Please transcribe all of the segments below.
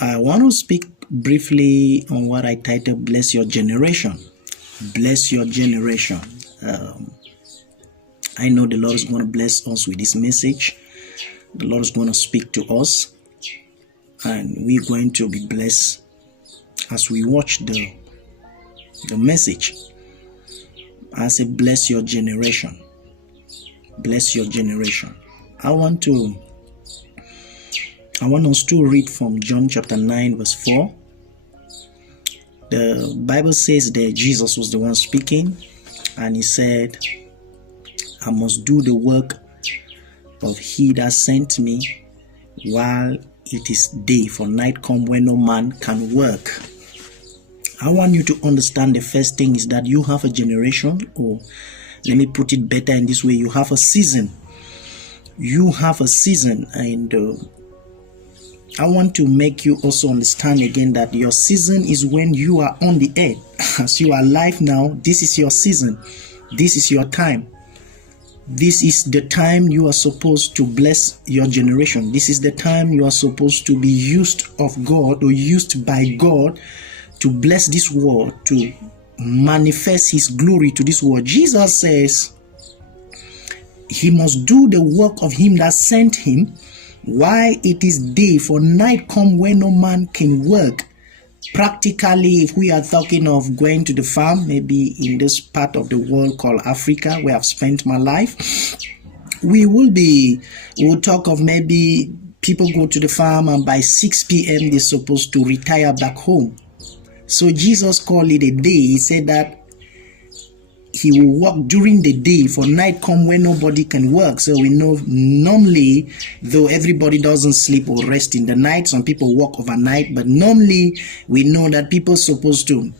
I want to speak briefly on what I titled Bless Your Generation. Bless your generation. I know the Lord is going to bless us with this message. The Lord is going to speak to us, and we're going to be blessed as we watch the message. I say, bless your generation. Bless your generation. I want us to read from John chapter 9 verse 4. The Bible says that Jesus was the one speaking, and he said, I must do the work of he that sent me while it is day, for night come when no man can work. I want you to understand the first thing is that you have a generation, or let me put it better in this way, you have a season. You have a season, and I want to make you also understand again that your season is when you are on the earth. As you are alive now, this is your season. This is your time. This is the time you are supposed to bless your generation. This is the time you are supposed to be used of God, or used by God, to bless this world, to manifest his glory to this world. Jesus says he must do the work of him that sent him while it is day, for night come when no man can work. Practically, if we are talking of going to the farm, maybe in this part of the world called Africa, where I've spent my life, we'll talk of maybe people go to the farm and by 6 p.m. they're supposed to retire back home. So Jesus called it a day. He said that he will work during the day, for night come when nobody can work. So we know normally, though everybody doesn't sleep or rest in the night, some people work overnight, but normally we know that people are supposed to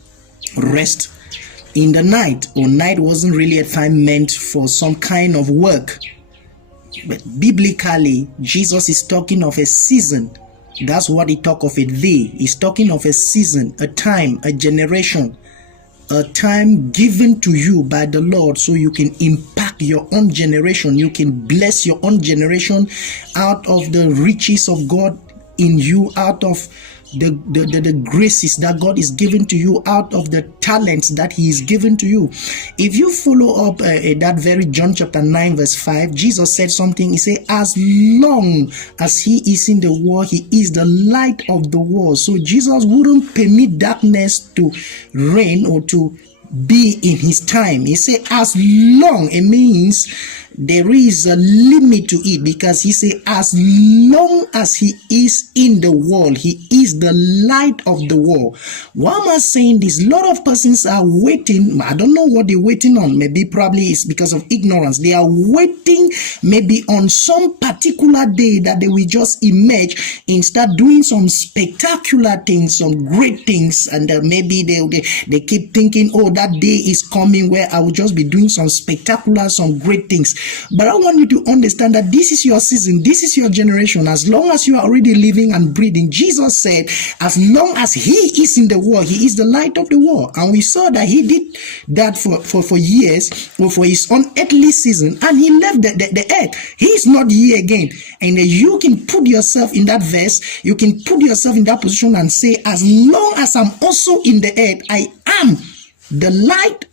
rest in the night, or night wasn't really a time meant for some kind of work. But biblically, Jesus is talking of a season. That's what he talk of a day. He's talking of a season, a time, a generation, a time given to you by the Lord so you can impact your own generation. You can bless your own generation out of the riches of God in you, out of the graces that God is giving to you, out of the talents that he is given to you. If you follow up that very John chapter 9 verse 5, Jesus said something. He said, as long as he is in the world, he is the light of the world. So Jesus wouldn't permit darkness to reign or to be in his time. He said as long, it means there is a limit to it, because he said as long as he is in the world, he is the light of the world. Why am I saying this? A lot of persons are waiting. I don't know what they're waiting on. Maybe probably it's because of ignorance. They are waiting maybe on some particular day that they will just emerge and start doing some spectacular things, some great things, and maybe they keep thinking, oh, that day is coming where I will just be doing some spectacular, some great things. But I want you to understand that this is your season, this is your generation. As long as you are already living and breathing, Jesus said, as long as he is in the world, he is the light of the world. And we saw that he did that for years, or for his own earthly season, and he left the earth. He is not here again. And you can put yourself in that verse, you can put yourself in that position and say, as long as I'm also in the earth, I am the light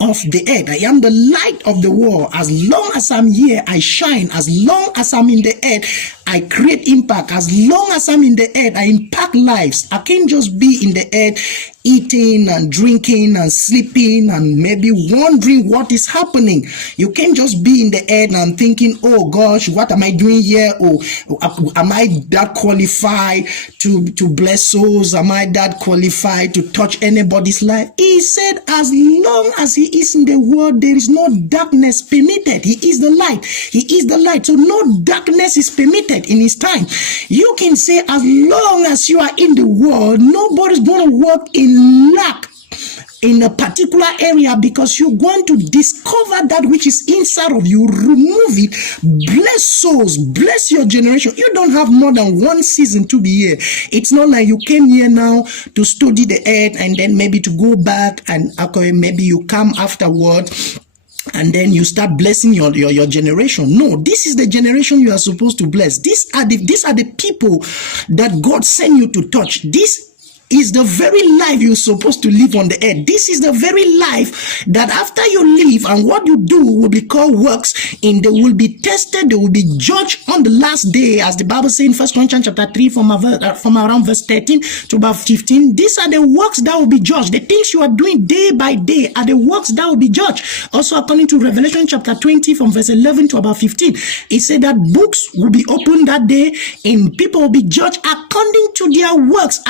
of the earth. I am the light of the world. As long as I'm here, I shine. As long as I'm in the earth, I create impact. As long as I'm in the earth, I impact lives. I can't just be in the earth eating and drinking and sleeping and maybe wondering what is happening. You can't just be in the earth and thinking, oh gosh, what am I doing here? Or am I that qualified to bless souls? Am I that qualified to touch anybody's life? He said, as long as he is in the world, there is no darkness permitted. He is the light. He is the light. So no darkness is permitted in his time. You can say, as long as you are in the world, nobody's going to walk in lack in a particular area, because you're going to discover that which is inside of you, remove it, bless souls, bless your generation. You don't have more than one season to be here. It's not like you came here now to study the earth and then maybe to go back and okay, maybe you come afterward and then you start blessing your generation. No, this is the generation you are supposed to bless. These are the people that God sent you to touch. This is the very life you're supposed to live on the earth. This is the very life that after you live and what you do will be called works, and they will be tested, they will be judged on the last day, as the Bible says in 1 Corinthians chapter 3 from around verse 13 to about 15. These are the works that will be judged. The things you are doing day by day are the works that will be judged. Also, according to Revelation chapter 20 from verse 11 to about 15, it said that books will be opened that day and people will be judged according to their works,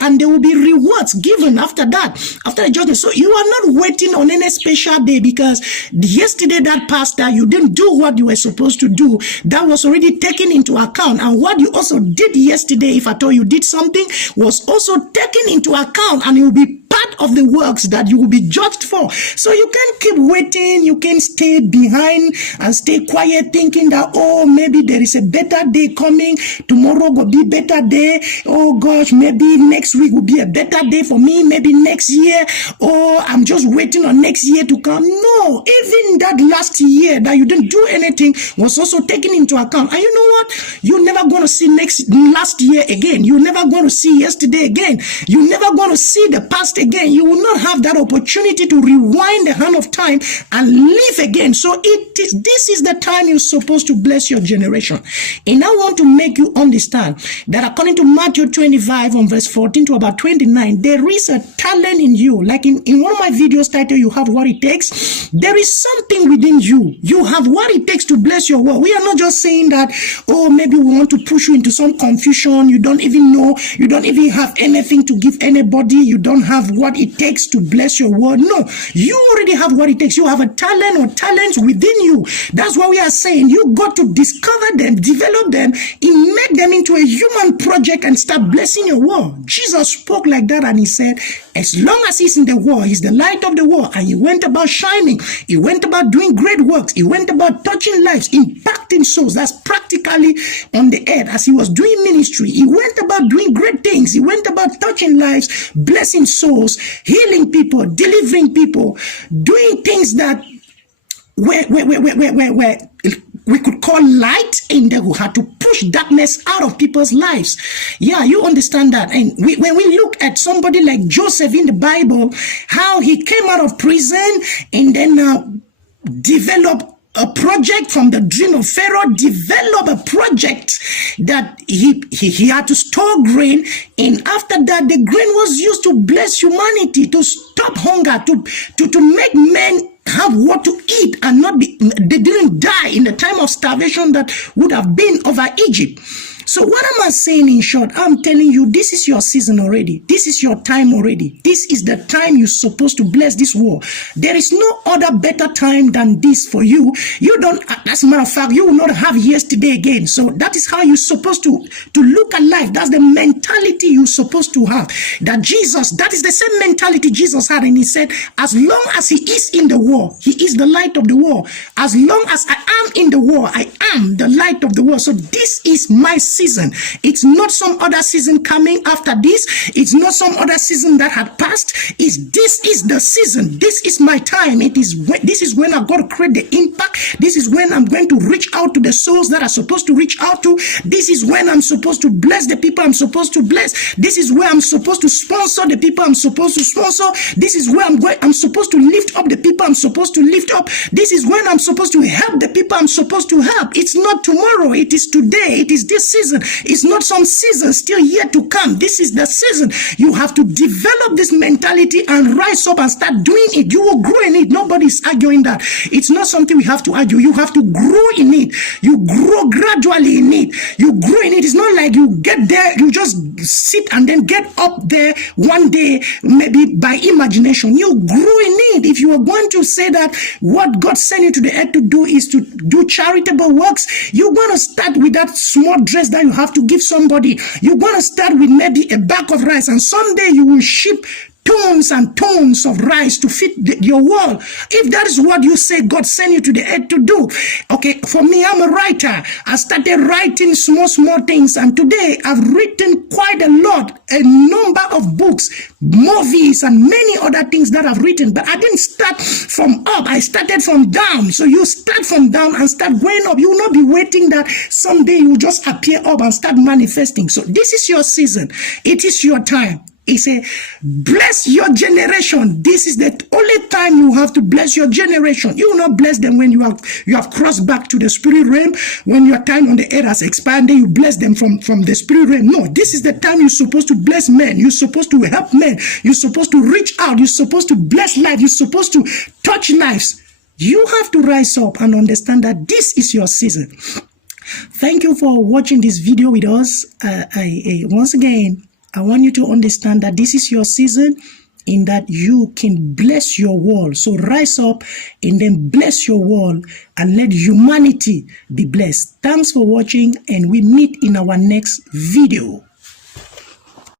and there will be rewards given after that, after the judgment. So you are not waiting on any special day because yesterday that passed, that you didn't do what you were supposed to do. That was already taken into account, and what you also did yesterday, if at all you did something, was also taken into account, and it will be part of the works that you will be judged for. So you can't keep waiting. You can stay behind and stay quiet thinking that, oh, maybe there is a better day coming. Tomorrow will be better day. Oh gosh, maybe next week will be a better day for me. Maybe next year. Oh, I'm just waiting on next year to come. No, even that last year that you didn't do anything was also taken into account. And you know what? You're never going to see last year again. You're never going to see yesterday again. You're never going to see the past again. You will not have that opportunity to rewind the hand of time and live again. So this is the time you're supposed to bless your generation. And I want to make you understand that according to Matthew 25 on verse 14 to about 29, there is a talent in you. Like in one of my videos titled, You Have What It Takes. There is something within you. You have what it takes to bless your world. We are not just saying that, oh, maybe we want to push you into some confusion. You don't even know. You don't even have anything to give anybody. You don't have what it takes to bless your world. No, you already have what it takes. You have a talent or talents within you. That's what we are saying. You got to discover them, develop them, and make them into a human project and start blessing your world. Jesus spoke like that, and he said, as long as he's in the world, he's the light of the world, and he went about shining. He went about doing great works. He went about touching lives, impacting souls. That's practically on the earth. As he was doing ministry, he went about doing great things. He went about touching lives, blessing souls, healing people, delivering people, doing things that where we could call light, and that we had to push darkness out of people's lives. Yeah, you understand that. And when we look at somebody like Joseph in the Bible, how he came out of prison and then developed a project from the dream of Pharaoh, develop a project that he had to store grain, and after that the grain was used to bless humanity, to stop hunger, to make men have what to eat and not be, they didn't die in the time of starvation that would have been over Egypt. So what am I saying in short? I'm telling you, this is your season already. This is your time already. This is the time you're supposed to bless this world. There is no other better time than this for you. You don't, as a matter of fact, you will not have yesterday again. So that is how you're supposed to look at life. That's the mentality you're supposed to have. That is the same mentality Jesus had. And he said, as long as he is in the world, he is the light of the world. As long as I am in the world, I am the light of the world. So this is my season. It's not some other season coming after this. It's not some other season that had passed. This is the season. This is my time. This is when I've got to create the impact. This is when I'm going to reach out to the souls that are supposed to reach out to. This is when I'm supposed to bless the people I'm supposed to bless. This is where I'm supposed to sponsor the people I'm supposed to sponsor. This is where I'm supposed to lift up the people I'm supposed to lift up. This is when I'm supposed to help the people I'm supposed to help. It's not tomorrow. It is today. It is this season. It's not some season still yet to come. This is the season. You have to develop this mentality and rise up and start doing it. You will grow in it. Nobody's arguing that. It's not something we have to argue. You have to grow in it. You grow gradually in it. You grow in it. It's not like you get there, you just sit and then get up there one day, maybe by imagination. You grow in it. If you are going to say that what God sent you to the earth to do is to do charitable works, you're going to start with that small dress that you have to give somebody. You're going to start with maybe a bag of rice, and someday you will ship tons and tons of rice to feed your world. If that is what you say God sent you to the earth to do. Okay, for me, I'm a writer. I started writing small things, and today I've written quite a lot, a number of books, movies, and many other things that I've written. But I didn't start from up. I started from down. So you start from down and start going up. You will not be waiting that someday you just appear up and start manifesting. So this is your season. It is your time. He said, bless your generation. This is the only time you have to bless your generation. You will not bless them when you have crossed back to the spirit realm. When your time on the earth has expanded, you bless them from the spirit realm. No, this is the time you're supposed to bless men. You're supposed to help men. You're supposed to reach out. You're supposed to bless life. You're supposed to touch lives. You have to rise up and understand that this is your season. Thank you for watching this video with us. Once again, I want you to understand that this is your season, in that you can bless your world. So rise up and then bless your world and let humanity be blessed. Thanks for watching, and we meet in our next video.